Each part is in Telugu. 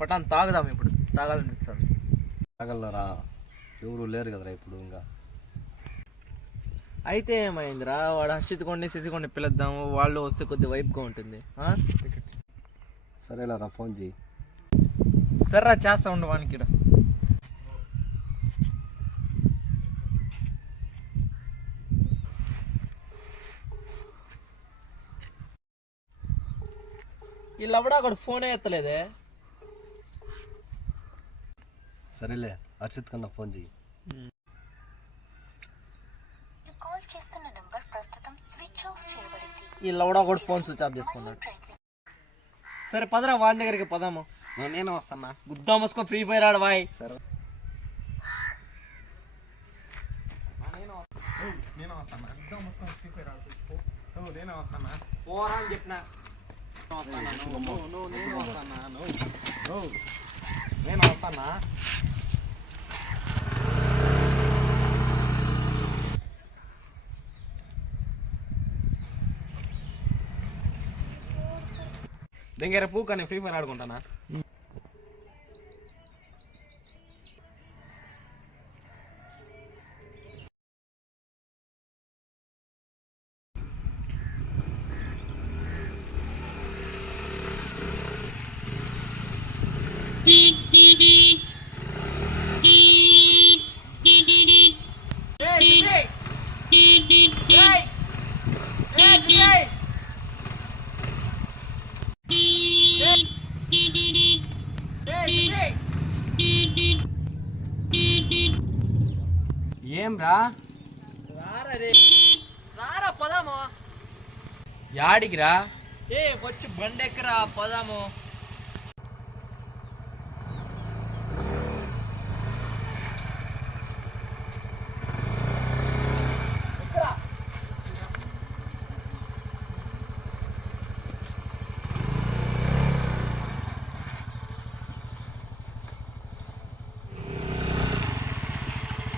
పటాన్ తాగుదాం, ఇప్పుడు తాగాలనిపిస్తుంది. తాగలరా? ఎవరు లేరు కదరా ఇప్పుడు. ఇంకా అయితే ఏమైందిరా, వాడు హర్షిత్ కొండి శశికొండి పిలుద్దాము, వాళ్ళు వస్తే కొద్దిగా వైబ్గా ఉంటుంది. సరేలేరా, ఫోన్ చేయి. సర్రా, చేస్తా ఉండు వానికి. వీళ్ళవడా అక్కడ ఫోనే ఎత్తలేదే. సరేలే, హర్షిత్ కన్నా ఫోన్ చేయి. వీళ్ళవడా కూడా ఫోన్ స్విచ్ ఆఫ్ చేసుకున్నాడు. సరే పదరా, వాళ్ళ దగ్గరికి పదాము. నేను వస్తానా. గుద్దా మూసుకో, ఫ్రీ ఫైర్ ఆడవాయ్. సరే పోరా అని చెప్పిన. నేను వస్తానా. దగ్గర పూ కానీ ఫ్రీ ఫైర్ ఆడుకుంటానా. ఏం రా, రారా పదాము. యాడికి రా? వచ్చి బండెక్కరా, పదాము.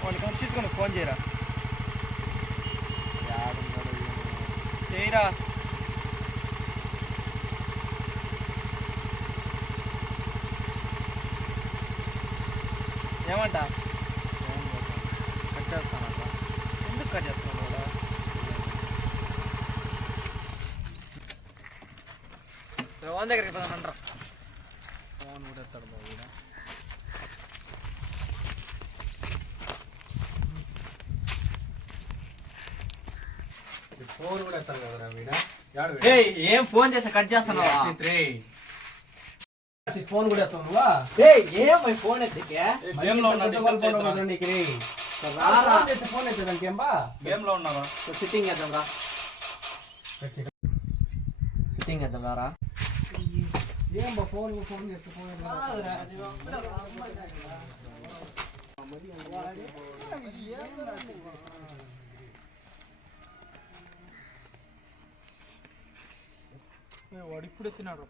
వాళ్ళకి హర్షిత్కొని ఫోన్ చేయరా. చేయరా. ఏమంట? కట్ చేస్తాను. ఎందుకు కట్ చేస్తున్నాడు కూడా? వాళ్ళ దగ్గరికి పోదామంటారా. ఫోన్ కూడా ఎత్తాడు బాబు. ఫోన్ కూడా ఎత్తాను కదరా వీడ. ఏం ఫోన్ చేస్తా కట్ చేస్తాను. ఫోన్ కూడా ఎత్తావు నువ్వా? ఏం ఫోన్ ఎత్తికే? ఫోన్ ఎత్తడానికి ఏం బా? గేమ్ లో ఉన్నావా? సిట్టింగ్ వేద్దాం రా. సిట్టింగ్ వేద్దాం రా. ఏం బా ఫోన్ ఫోన్ చేస్తే ఫోన్ వాడు ఇప్పుడు ఎత్తినాడు.